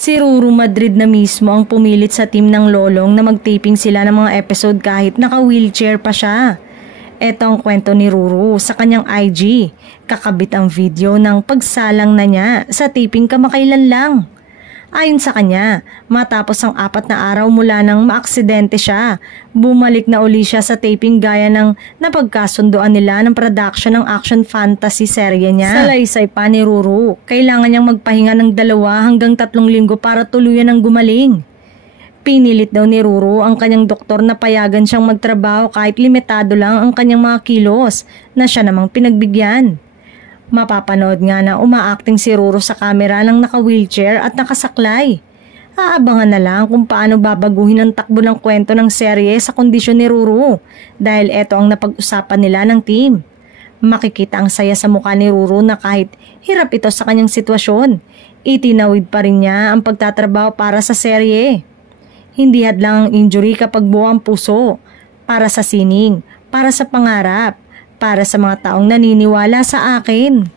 Si Ruru Madrid na mismo ang pumilit sa team ng Lolong na mag-taping sila ng mga episode kahit naka-wheelchair pa siya. Ito ang kwento ni Ruru sa kanyang IG. Kakabit ang video ng pagsalang na niya sa taping kamakailan lang. Ayon sa kanya, matapos ang 4 na araw mula nang maaksidente siya, bumalik na uli siya sa taping gaya ng napagkasunduan nila ng production ng action fantasy serye niya. Salaysay pa ni Ruru, kailangan niyang magpahinga ng 2 hanggang 3 linggo para tuluyan ng gumaling. Pinilit daw ni Ruru ang kanyang doktor na payagan siyang magtrabaho kahit limitado lang ang kanyang mga kilos na siya namang pinagbigyan. Mapapanood nga na umaacting si Ruru sa kamera lang naka-wheelchair at nakasaklay. Aabangan na lang kung paano babaguhin ang takbo ng kwento ng serye sa kondisyon ni Ruru dahil eto ang napag-usapan nila ng team. Makikita ang saya sa mukha ni Ruru na kahit hirap ito sa kanyang sitwasyon, itinawid pa rin niya ang pagtatrabaho para sa serye. Hindi hadlang ang injury kapag buo ang puso, para sa sining, para sa pangarap, para sa mga taong naniniwala sa akin.